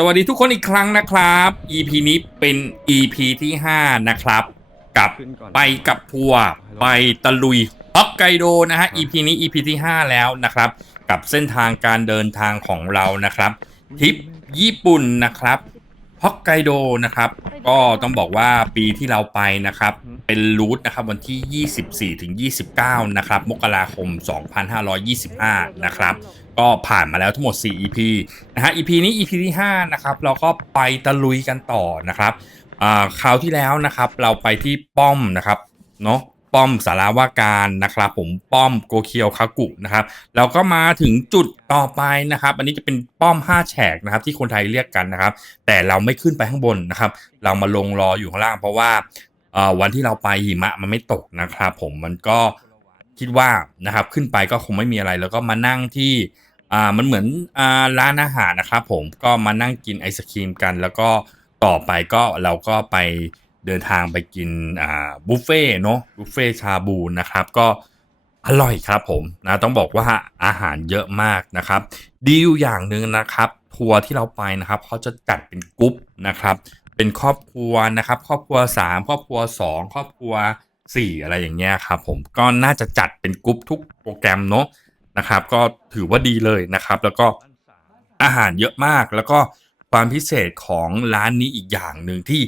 สวัสดีทุกคนอีกครั้งนะครับ EP นี้เป็น EP ที่ 5 นะครับ กับขึ้นก่อนไปกับทัวร์ไปตะลุยฮอกไกโดนะฮะ EP นี้ EP ที่ 5 แล้วนะครับ กับเส้นทางการเดินทางของเรานะครับทริปญี่ปุ่นนะครับฮอกไกโดนะครับ ก็ต้องบอกว่าปีที่เราไปนะครับ เป็นรูทนะครับวันที่ 24ถึง29 นะครับ มกราคม 2525 นะครับ ก็ผ่านมาแล้วทั้งหมด 4 EP นะฮะ EP นี้ EP ที่ 5 นะครับ เราก็ไปตะลุยกันต่อนะครับคราวที่แล้วนะครับ เราไปที่ป้อมนะครับเนาะป้อมสาราว่าการนะครับ ผมป้อมโกเคียวคากุนะครับเราก็มาถึงจุดต่อไปนะครับ อันนี้จะเป็นป้อม 5 แฉกนะครับ ที่คนไทยเรียกกันนะครับ แต่เราไม่ขึ้นไปข้างบนนะครับ เรามาลงรออยู่ข้างล่างเพราะว่าวันที่เราไปหิมะมันไม่ตกนะครับ ผมมันก็คิดว่านะครับขึ้นไปก็คงไม่มีอะไร แล้วก็มานั่งที่ อ่ามันเหมือนอ่าร้านอาหารนะครับผมก็มานั่งกินไอศครีมกัน แล้วก็ต่อไปก็เราก็ไปเดินทางไปกินอ่าบุฟเฟ่เนาะบุฟเฟ่ชาบูนะครับ ก็อร่อยครับผมนะต้องบอกว่าอาหารเยอะมากนะครับ ดีอย่างหนึ่งนะครับทัวร์ที่เราไปนะครับเขาจะจัดเป็นกรุ๊ปนะครับเป็นครอบครัวนะครับครอบครัว 3 ครอบครัว 2 ครอบครัว 4 อะไรอย่างเงี้ยครับผมก็น่าจะจัดเป็นกรุ๊ปทุกโปรแกรมเนาะ นะครับ ก็ถือว่าดีเลยนะครับ แล้วก็อาหารเยอะมาก แล้วก็ความพิเศษของร้านนี้อีกอย่างหนึ่งที่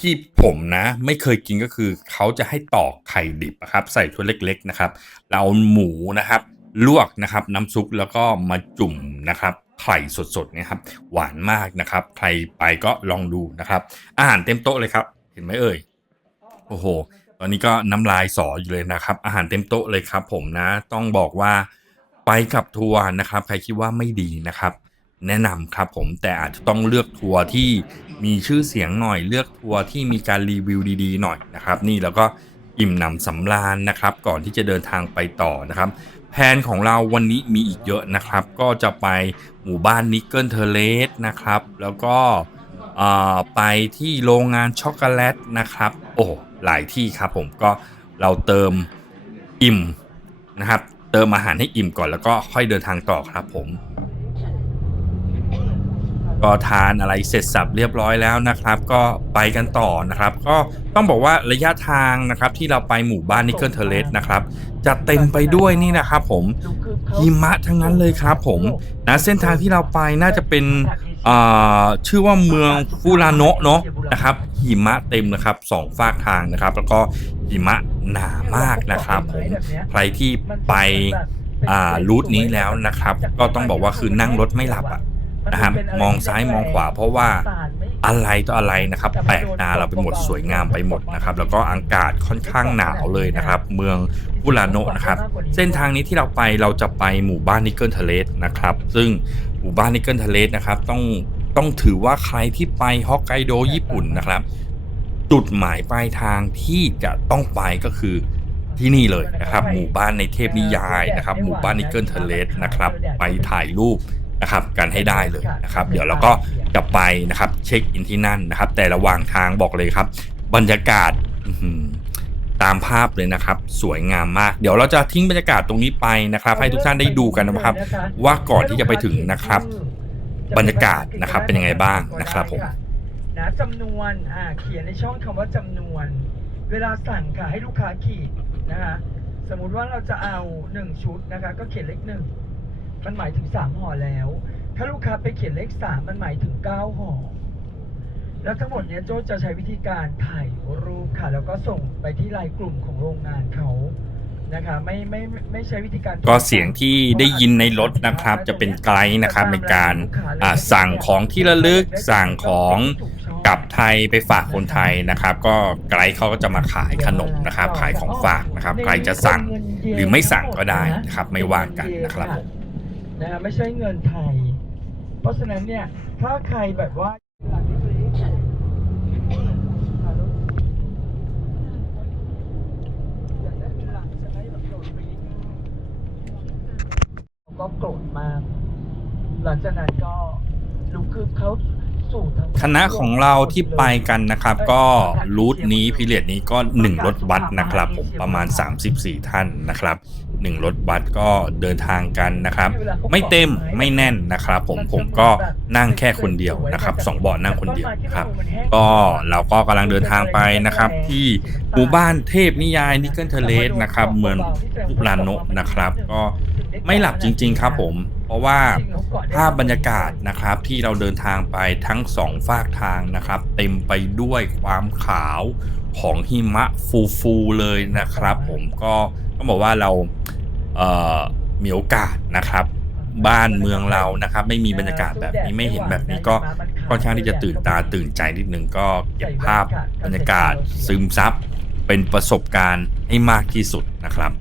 ที่ผมนะไม่เคยกินก็คือเขาจะให้ตอกไข่ดิบอะครับ ใส่ถ้วยเล็ก ๆนะครับเราเอาหมูนะครับ ลวกนะครับน้ำซุปแล้วก็มาจุ่มนะครับไข่สดๆนะครับ หวานมากนะครับ ใครไปก็ลองดูนะครับ อาหารเต็มโต๊ะเลยครับ เห็นไหมเอ่ยโอ้โห ตอนนี้ก็น้ำลายสออยู่เลยนะครับ อาหารเต็มโต๊ะเลยครับ ผมนะ ต้องบอกว่า ไปกับทัวร์นะครับ ใครคิดว่าไม่ดีนะครับ แนะนำครับผมแต่อาจจะต้องเลือกทัวร์ที่มีชื่อเสียงหน่อย เลือกทัวร์ที่มีการรีวิวดีๆหน่อยนะครับ นี่แล้วก็อิ่มหนำสำราญนะครับ ก่อนที่จะเดินทางไปต่อนะครับแผนของเราวันนี้มีอีกเยอะนะครับ ก็จะไปหมู่บ้านนิกเกิลเทเลสนะครับ แล้วก็ไปที่โรงงานช็อกโกแลตนะครับ โอ้หลายที่ครับผมก็เราเติมอิ่มนะครับ เติมอาหารให้อิ่มก่อนแล้วก็ค่อยเดินทางต่อครับผม ก็ทานอะไรเสร็จสับเรียบร้อยแล้วนะครับ ก็ไปกันต่อนะครับ ก็ต้องบอกว่าระยะทางนะครับ ที่เราไปหมู่บ้านนิเกิลเทเลสนะครับจะเต็มไปด้วยนี่นะครับผมหิมะทั้งนั้นเลยครับผมนะเส้นทางที่เราไปน่าจะเป็นอ่อชื่อว่าเมืองฟูราโนะเนาะนะครับหิมะเต็มนะครับสองฝากทางนะครับ แล้วก็หิมะ หนามากนะครับผมใครที่ไปอ่ารูทนี้แล้วนะครับ ก็ต้องบอกว่าคือนั่งรถไม่หลับอะนะครับมองซ้ายมองขวา เพราะว่าอะไรต่ออะไรนะครับ แปลกตาเราไปหมดสวยงามไปหมดนะครับ แล้วก็อากาศค่อนข้างหนาวเลยนะครับ เมืองบุราโนะนะครับ เส้นทางนี้ที่เราไปเราจะไปหมู่บ้านนิกเกิลเทเลสนะครับ ซึ่งหมู่บ้านนิกเกิลเทเลสนะครับต้องต้องถือว่าใครที่ไปฮอกไกโดญี่ปุ่นนะครับ จุดหมายปลายทางที่จะต้องไปก็คือที่นี่เลยนะครับหมู่บ้านในเทพนิยายนะครับหมู่บ้านนิกเกิลเทเลสนะครับไปถ่ายรูปนะครับกันให้ได้เลยนะครับ เดี๋ยวเราก็จะไปนะครับเช็คอินที่นั่นนะครับ แต่ระหว่างทางบอกเลยครับ บรรยากาศตามภาพเลยนะครับ สวยงามมาก เดี๋ยวเราจะทิ้งบรรยากาศตรงนี้ไปนะครับ ให้ทุกท่านได้ดูกันนะครับ ว่าก่อนที่จะไปถึงนะครับ บรรยากาศนะครับเป็นยังไงบ้างนะครับผม นะจำนวนอ่าเขียนในช่องคำว่าจำนวน เวลาสั่งค่ะให้ลูกค้าขีดนะคะสมมุติว่าเราจะเอาหนึ่งชุดนะคะ ก็เขียนเลขหนึ่งมันหมายถึงสามห่อแล้ว ถ้าลูกค้าไปเขียนเลขสามมันหมายถึงเก้าห่อแล้วทั้งหมดเนี้ยโจจะใช้วิธีการถ่ายรูปค่ะ แล้วก็ส่งไปที่ไลน์กลุ่มของโรงงานเขานะคะไม่ไม่ไม่ใช้วิธีการก็เสียงที่ได้ยินในรถนะครับ จะเป็นไกด์นะครับในการสั่งของที่ระลึกสั่งของ กลับไทยไปฝากคนไทยนะครับ ก็ไกด์เขาก็จะมาขายขนมนะครับ ขายของฝากนะครับใครจะสั่งหรือไม่สั่งก็ได้นะครับ ไม่ว่ากันนะครับผมนะฮะไม่ใช่เงินไทย เพราะฉะนั้นเนี่ยถ้าใครแบบว่าก็โกรธมาก หลังจากนั้นก็ลุกคือเขาสู่ทาง คณะของเราที่ไปกันนะครับ ก็รูทนี้พิเรียดนี้ก็ 1 รถบัสนะครับ ผมประมาณ 34 ท่านนะครับ 1 รถบัสก็เดินทางกันนะครับ ไม่เต็มไม่แน่นนะครับ ผมผมก็นั่งแค่คนเดียวนะครับสองเบาะนั่งคนเดียวนะครับ ก็เราก็กำลังเดินทางไปนะครับ ที่หมู่บ้านเทพนิยายนิเกิลเทเลสนะครับ เมืองอุรานโนะนะครับ ก็ ไม่หลับจริง ๆ ครับผม เพราะว่าภาพบรรยากาศนะครับที่เราเดินทางไปทั้งสองฝากทางนะครับ เต็มไปด้วยความขาวของหิมะฟูๆเลยนะครับ ผมก็ต้องบอกว่าเราเอ่อมีโอกาสนะครับ บ้านเมืองเรานะครับ ไม่มีบรรยากาศแบบนี้ไม่เห็นแบบนี้ก็ค่อนข้างที่จะตื่นตาตื่นใจนิดนึงก็เก็บภาพบรรยากาศซึมซับเป็นประสบการณ์ให้มากที่สุดนะครับ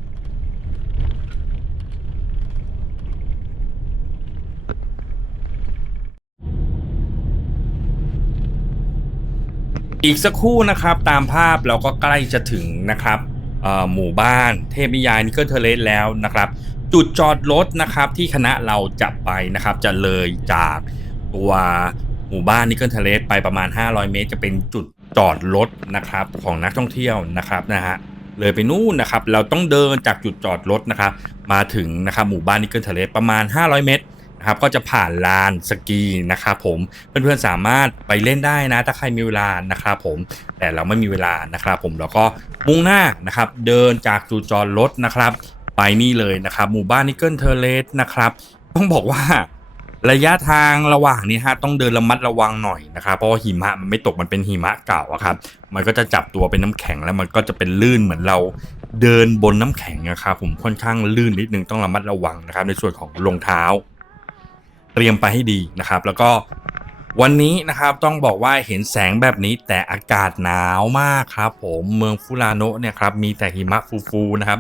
อีกสักครู่นะครับตามภาพเราก็ใกล้จะถึงนะครับหมู่บ้านเทพนิยายนิเกิลเทเลสแล้วนะครับ จุดจอดรถนะครับที่คณะเราจะไปนะครับ จะเลยจากตัวหมู่บ้านนิเกิลเทเลสไปประมาณ 500 เมตร จะเป็นจุดจอดรถนะครับของนักท่องเที่ยวนะครับนะฮะเลยไปนู่นนะครับ เราต้องเดินจากจุดจอดรถนะครับ มาถึงนะครับหมู่บ้านนิเกิลเทเลสประมาณ 500 เมตร นะครับก็จะผ่านลานสกีนะครับผมเพื่อนๆสามารถไปเล่นได้นะ ถ้าใครมีเวลานะครับผมแต่เราไม่มีเวลานะครับผมเราก็มุ่งหน้านะครับเดินจากจุดจอดรถนะครับ ไปนี่เลยนะครับ หมู่บ้านนิเกิลเทเลสนะครับต้องบอกว่าระยะทางระหว่างนี้ฮะต้องเดินระมัดระวังหน่อยนะครับ เพราะว่าหิมะมันไม่ตกมันเป็นหิมะเก่าอะครับ มันก็จะจับตัวเป็นน้ำแข็งแล้วมันก็จะเป็นลื่นเหมือนเราเดินบนน้ำแข็งนะครับผมค่อนข้างลื่นนิดนึงต้องระมัดระวังนะครับ ในส่วนของรองเท้า เตรียมไปให้ดีนะครับ แล้วก็วันนี้นะครับต้องบอกว่าเห็นแสงแบบนี้แต่อากาศหนาวมากครับผมเมืองฟุราโนะเนี่ยครับมีแต่หิมะฟูๆนะครับ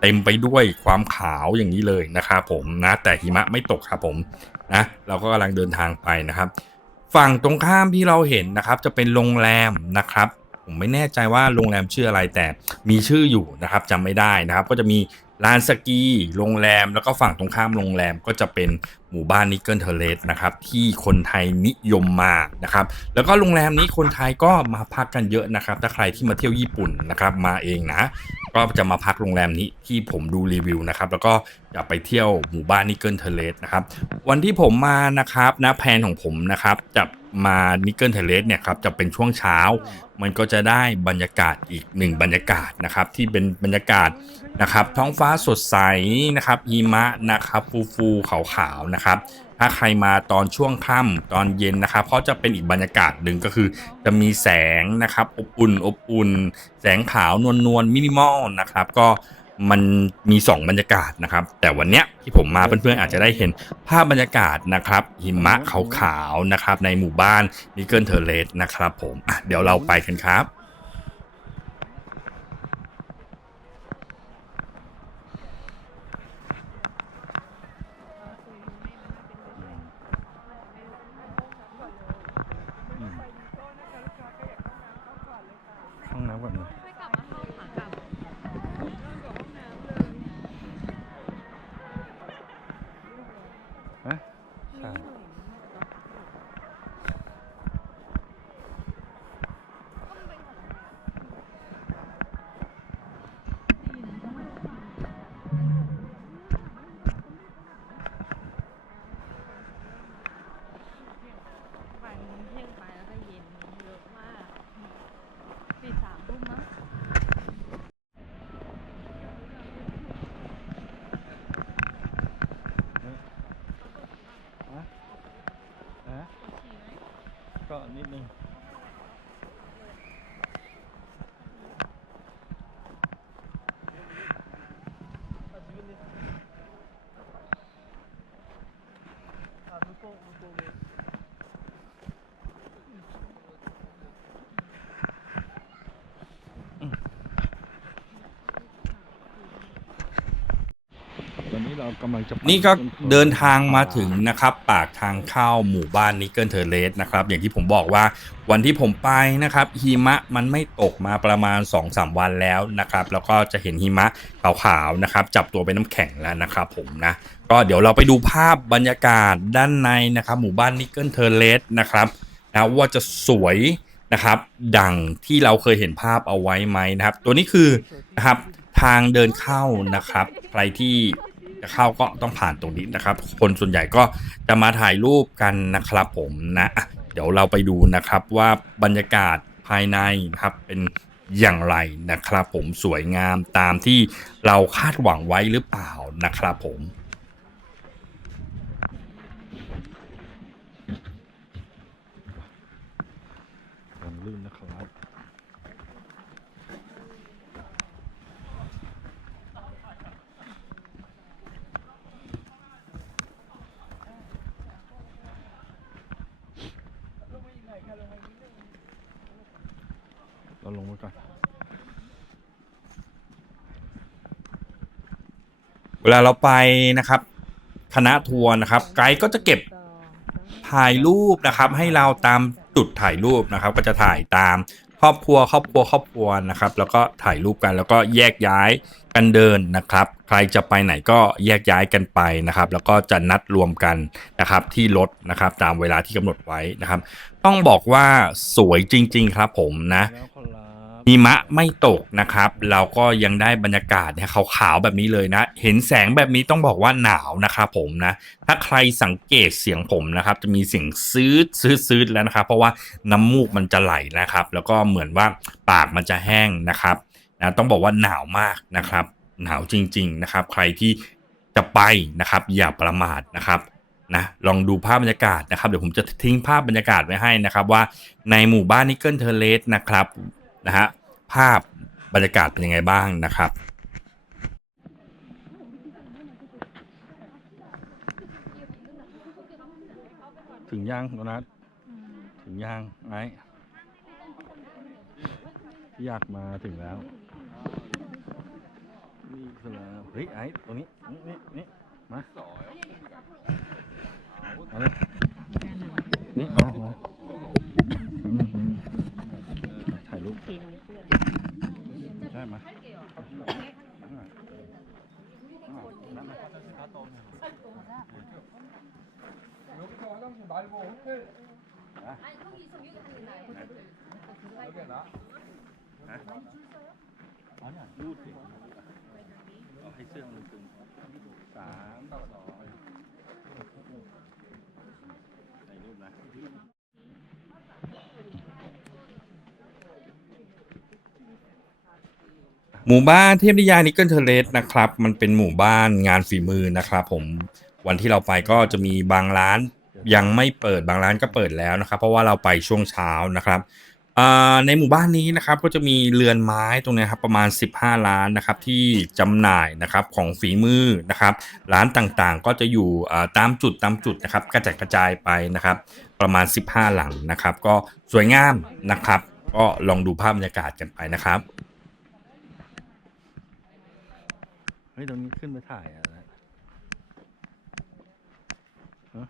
เต็มไปด้วยความขาวอย่างนี้เลยนะครับผมนะแต่หิมะไม่ตกครับผมนะเราก็กำลังเดินทางไปนะครับ ฝั่งตรงข้ามที่เราเห็นนะครับ จะเป็นโรงแรมนะครับ ผมไม่แน่ใจว่าโรงแรมชื่ออะไรแต่มีชื่ออยู่นะครับจำไม่ได้นะครับ ก็จะมี ลานสกี โรงแรม แล้วก็ฝั่งตรงข้ามโรงแรมก็จะเป็นหมู่บ้านนิกเกิลเทเลสนะครับที่คนไทยนิยมมากนะครับแล้วก็โรงแรมนี้คนไทยก็มาพักกันเยอะนะครับ ถ้าใครที่มาเที่ยวญี่ปุ่นนะครับมาเองนะ ก็จะมาพักโรงแรมนี้ที่ผมดูรีวิวนะครับ แล้วก็จะไปเที่ยวหมู่บ้านนิเกิลเทเลสนะครับ วันที่ผมมานะครับนะแผนของผมนะครับจะมานิเกิลเทเลสเนี่ยครับจะเป็นช่วงเช้า มันก็จะได้บรรยากาศอีกหนึ่งบรรยากาศนะครับ ที่เป็นบรรยากาศนะครับ ท้องฟ้าสดใสนะครับหิมะนะครับฟูฟูขาวๆนะครับ ถ้าใครมาตอนช่วงค่ำตอนเย็นนะครับเพราจะเป็นอีกบรรยากาศหนึ่งก็คือ จะมีแสงนะครับอบอุ่นอบอุ่น แสงขาวนวลนวลมินิมอลนะครับ ก็มันมี 2 บรรยากาศนะครับ แต่วันเนี้ยที่ผมมาเพื่อนๆอาจจะได้เห็นภาพบรรยากาศนะครับ หิมะขาวๆนะครับ ในหมู่บ้านนิเกิลเทเลสนะครับ ผมเดี๋ยวเราไปกันครับ นิดนึง ตอ นนี้เรากำลังจะไปนี่ก็ต้ขาเดินทางมาถึงนะครับ ปากทางเข้าหมู่บ้านนิเกิลเทเลสนะครับ อย่างที่ผมบอกว่าวันที่ผมไปนะครับหิมะมันไม่ตกมาประมาณ 2-3 วันแล้วนะครับ แล้วก็จะเห็นหิมะขาวๆนะครับ จับตัวเป็นน้ำแข็งแล้วนะครับผมนะ ก็เดี๋ยวเราไปดูภาพบรรยากาศด้านในนะครับ หมู่บ้านนิเกิลเทเลสนะครับนะว่าจะสวยนะครับดังที่เราเคยเห็นภาพเอาไว้ไหมนะครับ ตัวนี้คือนะครับทางเดินเข้านะครับ ใครที่ จะเข้าก็ต้องผ่านตรงนี้นะครับ คนส่วนใหญ่ก็จะมาถ่ายรูปกันนะครับผมนะอะเดี๋ยวเราไปดูนะครับว่าบรรยากาศภายในนะครับเป็นอย่างไรนะครับ ผมสวยงามตามที่เราคาดหวังไว้หรือเปล่านะครับผม ลองลื่นนะครับ เราลงไปก่อน เวลาเราไปนะครับ คณะทัวร์นะครับ ไกด์ก็จะเก็บถ่ายรูปนะครับ ให้เราตามจุดถ่ายรูปนะครับ ก็จะถ่ายตามครอบครัวครอบครัวครอบครัวนะครับ แล้วก็ถ่ายรูปกันแล้วก็แยกย้ายกันเดินนะครับ ใครจะไปไหนก็แยกย้ายกันไปนะครับ แล้วก็จะนัดรวมกันนะครับ ที่รถนะครับ ตามเวลาที่กำหนดไว้นะครับ ต้องบอกว่าสวยจริง ๆ ครับผมนะ หิมะไม่ตกนะครับ เราก็ยังได้บรรยากาศเนี่ยขาวๆแบบนี้เลยนะ เห็นแสงแบบนี้ต้องบอกว่าหนาวนะครับผมนะ ถ้าใครสังเกตเสียงผมนะครับ จะมีเสียงซืดซืดซืดแล้วนะครับ เพราะว่าน้ำมูกมันจะไหลนะครับ แล้วก็เหมือนว่าปากมันจะแห้งนะครับนะต้องบอกว่าหนาวมากนะครับ หนาวจริง ๆนะครับ ใครที่จะไปนะครับ อย่าประมาทนะครับนะลองดูภาพบรรยากาศนะครับ เดี๋ยวผมจะทิ้งภาพบรรยากาศไว้ให้นะครับ ว่าในหมู่บ้านนิกเกิลเทเลสนะครับนะฮะ ภาพบรรยากาศเป็นยังไงบ้างนะครับถึงย่างโดนัทถึงย่างไอ้อยากมาถึงแล้วนี่คือแล้วเฮ้ยไอ้ตรงนี้นี่นี่นี่มาเอาเลยนี่เอามาอืมอืมถ่ายรูป ได้ไหมรูดสิเอาให้เสื้อมันตึงสามต่อสองถ่ายรูปนะ หมู่บ้านเทพนิยายนิกเกิลเทเลสนะครับ มันเป็นหมู่บ้านงานฝีมือนะครับ ผมวันที่เราไปก็จะมีบางร้านยังไม่เปิดบางร้านก็เปิดแล้วนะครับ เพราะว่าเราไปช่วงเช้านะครับในหมู่บ้านนี้นะครับก็จะมีเรือนไม้ตรงนี้ครับประมาณ 15 ล้านนะครับที่จำหน่ายนะครับของฝีมือนะครับร้านต่างๆก็จะอยู่ตามจุดตามจุดนะครับกระจัดกระจายไปนะครับ ประมาณ 15 หลังนะครับ ก็สวยงามนะครับ ก็ลองดูภาพบรรยากาศกันไปนะครับ เฮ้ยตรงนี้ขึ้นไปถ่ายอะไรนะฮะ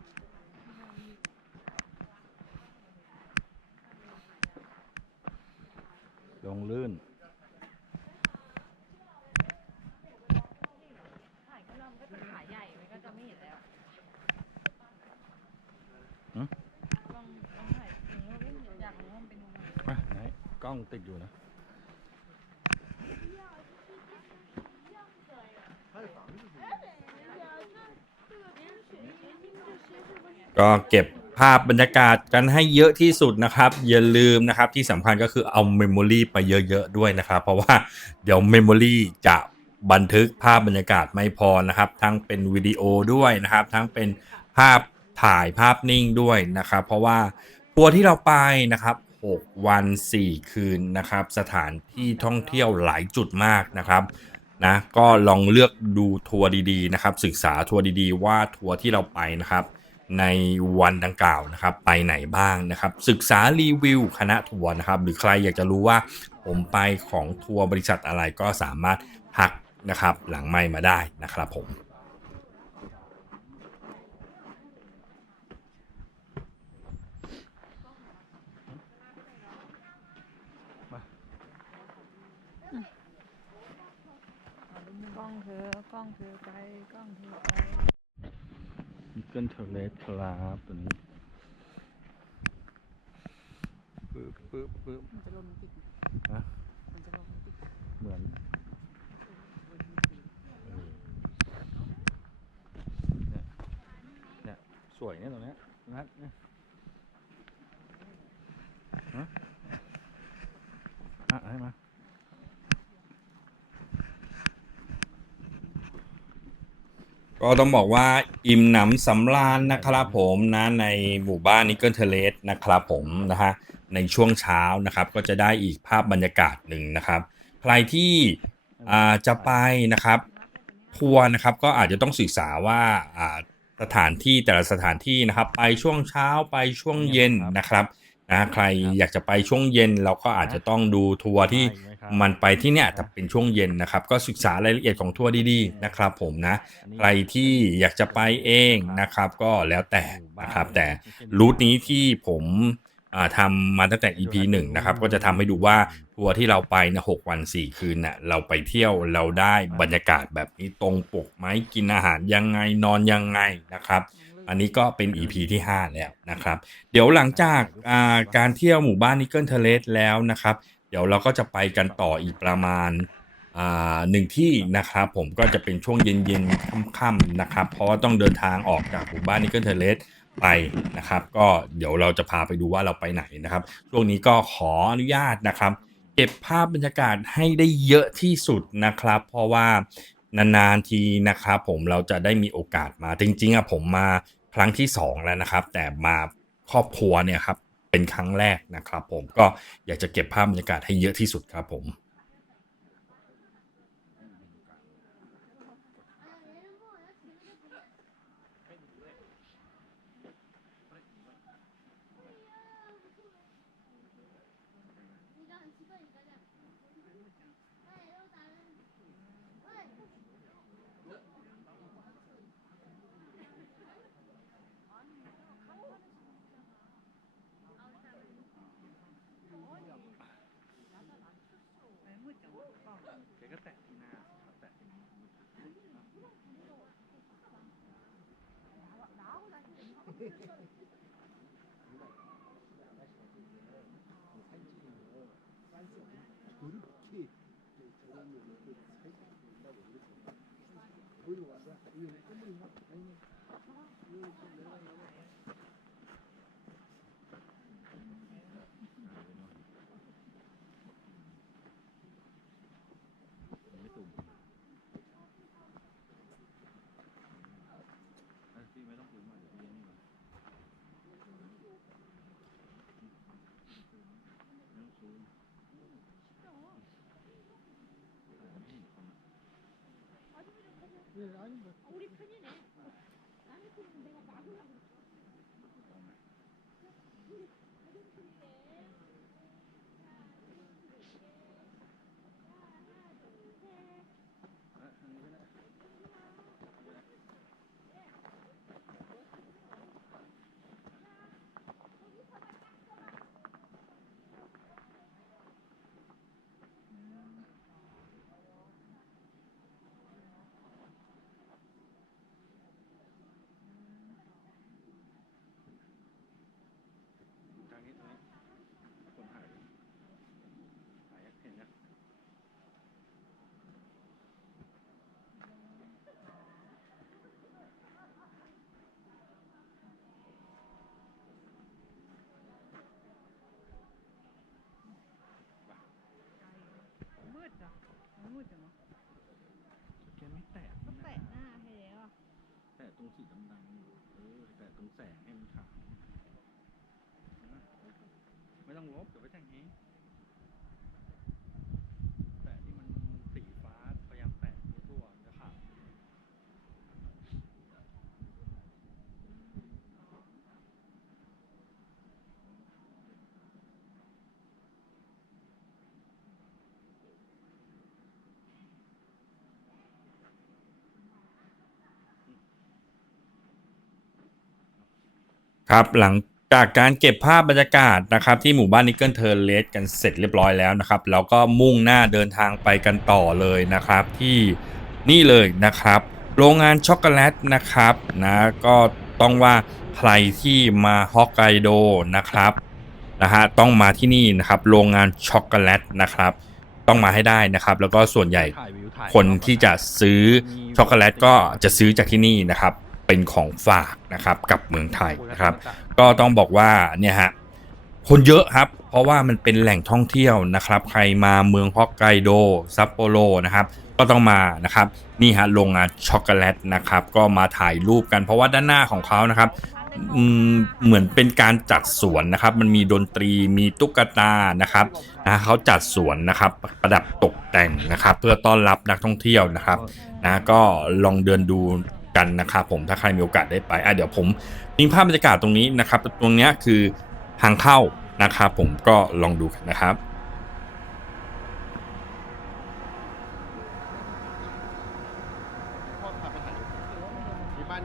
ลงลื่น ถ่ายข้างนอกมันก็จะขาใหญ่ มันก็จะไม่เห็นแล้วหือลองลองถ่ายอย่างนี้ว่าไม่เห็นอยากรู้ว่ามันเป็นยังไงมาไหนกล้องติดอยู่นะ ก็เก็บภาพบรรยากาศกันให้เยอะที่สุดนะครับ อย่าลืมนะครับที่สำคัญก็คือเอาเมมโมรีไปเยอะๆด้วยนะครับ เพราะว่าเดี๋ยวเมมโมรีจะบันทึกภาพบรรยากาศไม่พอนะครับ ทั้งเป็นวิดีโอด้วยนะครับ ทั้งเป็นภาพถ่ายภาพนิ่งด้วยนะครับ เพราะว่าทัวร์ที่เราไปนะครับ 6 วัน 4 คืนนะครับ สถานที่ท่องเที่ยวหลายจุดมากนะครับนะก็ลองเลือกดูทัวร์ดีๆนะครับ ศึกษาทัวร์ดีๆ ว่าทัวร์ที่เราไปนะครับ ในวันดังกล่าวนะครับ ไปไหนบ้างนะครับ ศึกษารีวิวคณะทัวร์นะครับ หรือใครอยากจะรู้ว่าผมไปของทัวร์บริษัทอะไรก็สามารถทักนะครับ หลังไมค์มาได้นะครับผม กล้องเธอกล้องเธอไกลกล้องเธอไกล เกินเทเลสครับตัวนี้ปึ๊บปึ๊บมันจะโรแมติกนะมันจะโรแมติกเหมือนเนี่ยเนี่ยสวยเนี่ยตรงเนี้ยนัดเนี่ยฮะอะให้มา ก็ต้องบอกว่าอิ่มหนำสำราญนะครับผมนะในหมู่บ้านนิเกิลเทเลสนะครับผมนะฮะในช่วงเช้านะครับ ก็จะได้อีกภาพบรรยากาศหนึ่งนะครับ ใครที่จะไปนะครับทัวร์นะครับก็อาจจะต้องศึกษาว่าสถานที่แต่ละสถานที่นะครับ ไปช่วงเช้าไปช่วงเย็นนะครับ นะใครอยากจะไปช่วงเย็นเราก็อาจจะต้องดูทัวร์ที่ได้ไหมครับมันไปที่เนี่ยแต่เป็นช่วงเย็นนะครับ ก็ศึกษารายละเอียดของทัวร์ดีๆนะครับ ผมนะใครที่อยากจะไปเองนะครับ ก็แล้วแต่นะครับ แต่รูทนี้ที่ผมอ่าทำมาตั้งแต่ EP หนึ่งนะครับ ก็จะทำให้ดูว่าทัวร์ที่เราไปนะหกวันสี่คืนน่ะเราไปเที่ยวเราได้บรรยากาศแบบนี้ตรงปกไหมกินอาหารยังไงนอนยังไงนะครับ อันนี้ก็เป็น EP ที่ 5 แล้วนะครับ เดี๋ยวหลังจากอ่าการเที่ยวหมู่บ้านนิเกิลเทเลสแล้วนะครับ เดี๋ยวเราก็จะไปกันต่ออีกประมาณอ่าหนึ่งที่นะครับผมก็จะเป็นช่วงเย็นๆค่ำๆนะครับ เพราะว่าต้องเดินทางออกจากหมู่บ้านนิเกิลเทเลสไปนะครับ ก็เดี๋ยวเราจะพาไปดูว่าเราไปไหนนะครับ ช่วงนี้ก็ขออนุญาตนะครับ เก็บภาพบรรยากาศให้ได้เยอะที่สุดนะครับ เพราะว่านานๆทีนะครับผมเราจะได้มีโอกาสมาจริงๆอะผมมาค รั้งที่สองแล้วนะครับ แต่มาครอบครัวเนี่ยครับเป็นครั้งแรกนะครับ ผมก็อยากจะเก็บภาพบรรยากาศให้เยอะที่สุดครับผม 그렇게 저랑은 그 차이가 있다고 그랬잖아 요. 보이는 와 서, 이거 꿈을 막, 아 니, 이거 좀. 예, 아닙니다. 아, 우리 편이네. 어. 남의 편은 내가 막으려고. ตรงสีดำๆอยู่เออ แต่ตรงแสงให้มันขาวไมไม่ต้องลบเดี๋ยวไปแต่งเองแตะที่มันสีฟ้าพยายามแตะทั่วๆมันจะขาว ครับหลังจากการเก็บภาพบรรยากาศนะครับที่หมู่บ้านนิกเกิลเทอร์เลสกันเสร็จเรียบร้อยแล้วนะครับเราก็มุ่งหน้าเดินทางไปกันต่อเลยนะครับ ที่นี่เลยนะครับ โรงงานช็อกโกแลตนะครับนะก็ต้องว่าใครที่มาฮอกไกโดนะครับนะฮะต้องมาที่นี่นะครับโรงงานช็อกโกแลตนะครับ ต้องมาให้ได้นะครับ แล้วก็ส่วนใหญ่คนที่จะซื้อช็อกโกแลตก็จะซื้อจากที่นี่นะครับ เป็นของฝากนะครับกับเมืองไทยนะครับ ก็ต้องบอกว่าเนี่ยฮะคนเยอะครับ เพราะว่ามันเป็นแหล่งท่องเที่ยวนะครับ ใครมาเมืองฮอกไกโดซัปโปโรนะครับ ก็ต้องมานะครับ นี่ฮะโรงงานช็อกโกแลตนะครับ ก็มาถ่ายรูปกัน เพราะว่าด้านหน้าของเขานะครับอืมเหมือนเป็นการจัดสวนนะครับ มันมีดนตรีมีตุ๊กตานะครับนะเขาจัดสวนนะครับ ประดับตกแต่งนะครับ เพื่อต้อนรับนักท่องเที่ยวนะครับนะก็ลองเดินดู กันนะครับผมถ้าใครมีโอกาสได้ไปอะเดี๋ยวผมทิ้งภาพบรรยากาศตรงนี้นะครับตรงเนี้ยคือทางเข้านะครับผมก็ลองดูกันนะครับพ่อพาไปถ่ายรูปที่บ้าน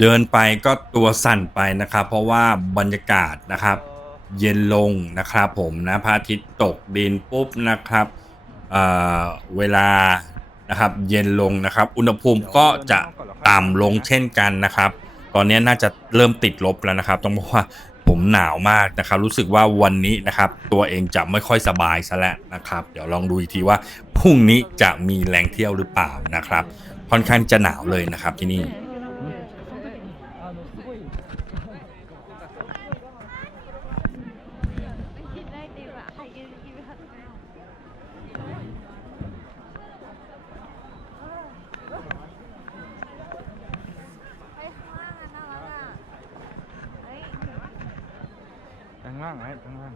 เดินไปก็ตัวสั่นไปนะครับ เพราะว่าบรรยากาศนะครับ เย็นลงนะครับผมนะพระอาทิตย์ตกดินปุ๊บนะครับเเวลานะครับ เย็นลงนะครับ อุณหภูมิก็จะต่ำลงเช่นกันนะครับ ตอนนี้น่าจะเริ่มติดลบแล้วนะครับ ต้องบอกว่าผมหนาวมากนะครับ รู้สึกว่าวันนี้นะครับ ตัวเองจะไม่ค่อยสบายซะแล้วนะครับ เดี๋ยวลองดูอีกทีว่าพรุ่งนี้จะมีแรงเที่ยวหรือเปล่านะครับ ค่อนข้างจะหนาวเลยนะครับที่นี่ ไม่คิดได้ดีว่ะใครกินกินไปผัดข้าวไปข้างล่างอะน่ารักอะเฮ้ย ข้างล่างไหมข้างล่าง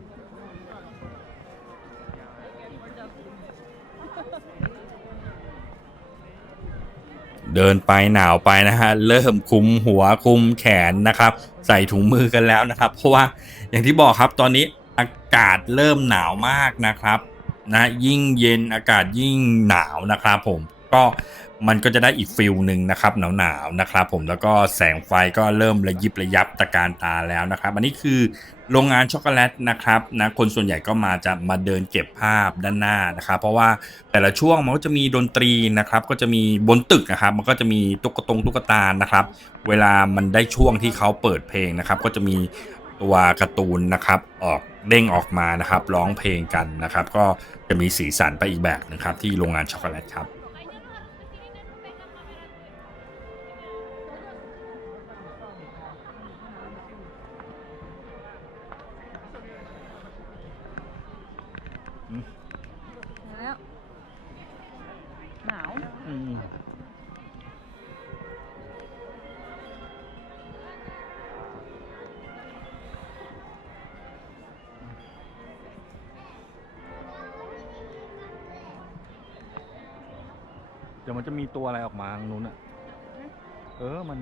เดินไปหนาวไปนะฮะเริ่มคุมหัวคุมแขนนะครับ ใส่ถุงมือกันแล้วนะครับ เพราะว่าอย่างที่บอกครับตอนนี้อากาศเริ่มหนาวมากนะครับนะยิ่งเย็นอากาศยิ่งหนาวนะครับ ผมก็มันก็จะได้อีกฟิลหนึ่งนะครับหนาวๆนะครับ ผมแล้วก็แสงไฟก็เริ่มระยิบระยับตะการตาแล้วนะครับ อันนี้คือ โรงงานช็อกโกแลตนะครับนะคนส่วนใหญ่ก็มาจะมาเดินเก็บภาพด้านหน้านะครับเพราะว่าแต่ละช่วงมันก็จะมีดนตรีนะครับก็จะมีบนตึกนะครับมันก็จะมีตุ๊กตงตุ๊กตานะครับเวลามันได้ช่วงที่เขาเปิดเพลงนะครับก็จะมีตัวการ์ตูนนะครับออกเด้งออกมานะครับร้องเพลงกันนะครับก็จะมีสีสันไปอีกแบบนะครับที่โรงงานช็อกโกแลตครับ ดี๋ยวมันจะมีตัวอะไรออกมาทางนู้นอะ เออ มัน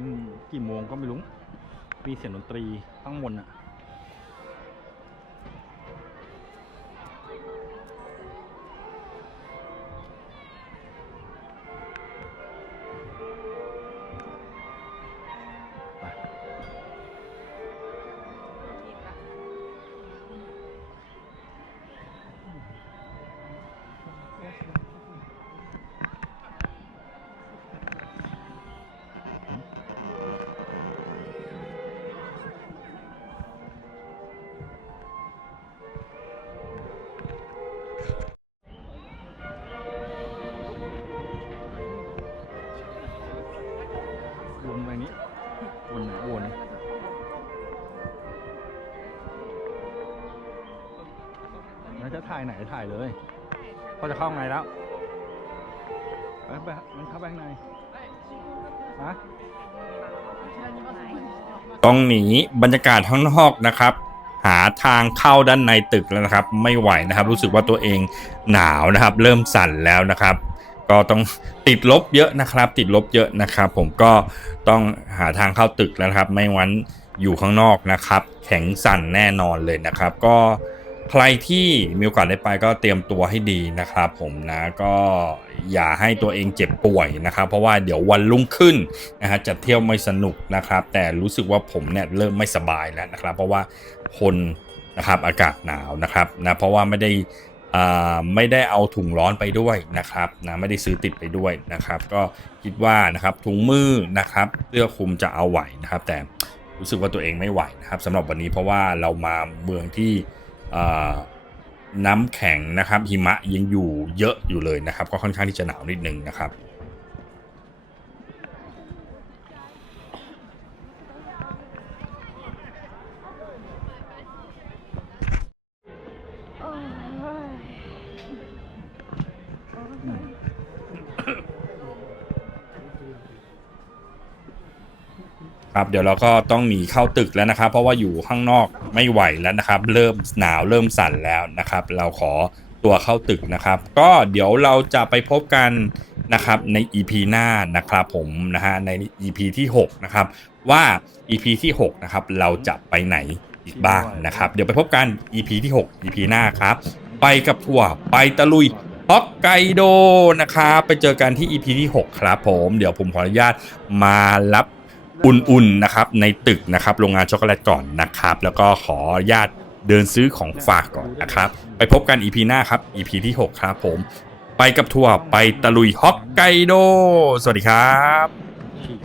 กี่โมงก็ไม่รู้ มีเสียงดนตรีข้างบนอะ ไหนถ่ายเลยเขาจะเข้าไงแล้วไปไปมันเข้าไปข้างในฮะต้องหนีบรรยากาศข้างนอกนะครับ หาทางเข้าด้านในตึกแล้วนะครับ ไม่ไหวนะครับ รู้สึกว่าตัวเองหนาวนะครับ เริ่มสั่นแล้วนะครับ ก็ต้องติดลบเยอะนะครับ ติดลบเยอะนะครับ ผมก็ต้องหาทางเข้าตึกแล้วนะครับ ไม่งั้นอยู่ข้างนอกนะครับ แข็งสั่นแน่นอนเลยนะครับ ก็ ใครที่มีโอกาสได้ไปก็เตรียมตัวให้ดีนะครับผมนะก็อย่าให้ตัวเองเจ็บป่วยนะครับ เพราะว่าเดี๋ยววันรุ่งขึ้นนะฮะจะเที่ยวไม่สนุกนะครับ แต่รู้สึกว่าผมเนี่ยเริ่มไม่สบายแล้วนะครับ เพราะว่าคนนะครับอากาศหนาวนะครับนะเพราะว่าไม่ได้อ่าไม่ได้เอาถุงร้อนไปด้วยนะครับนะไม่ได้ซื้อติดไปด้วยนะครับ ก็คิดว่านะครับถุงมือนะครับเสื้อคลุมจะเอาไหวนะครับ แต่รู้สึกว่าตัวเองไม่ไหวนะครับสำหรับวันนี้เพราะว่าเรามาเมืองที่ น้ำแข็งนะครับหิมะยังอยู่เยอะอยู่เลยนะครับ ก็ค่อนข้างที่จะหนาวนิดนึงนะครับ ครับเดี๋ยวเราก็ต้องหนีเข้าตึกแล้วนะครับ เพราะว่าอยู่ข้างนอกไม่ไหวแล้วนะครับ เริ่มหนาวเริ่มสั่นแล้วนะครับ เราขอตัวเข้าตึกนะครับ ก็เดี๋ยวเราจะไปพบกันนะครับใน EP หน้านะครับผมนะฮะใน EP ที่ 6 นะครับ ว่า EP ที่6นะครับเราจะไปไหนอีกบ้างนะครับ เดี๋ยวไปพบกัน EP ที่ 6 EP หน้าครับ ไปกับทัวร์ไปตะลุยฮอกไกโดนะครับไปเจอกันที่ EP ที่ 6 ครับผม เดี๋ยวผมขออนุญาตมารับ อุ่นๆนะครับในตึกนะครับโรงงานช็อกโกแลตก่อนนะครับ แล้วก็ขอญาตเดินซื้อของฝากก่อนนะครับ ไปพบกัน EP หน้าครับ EP ที่ 6 ครับผม ไปกับทัวร์ไปตะลุยฮอกไกโด สวัสดีครับ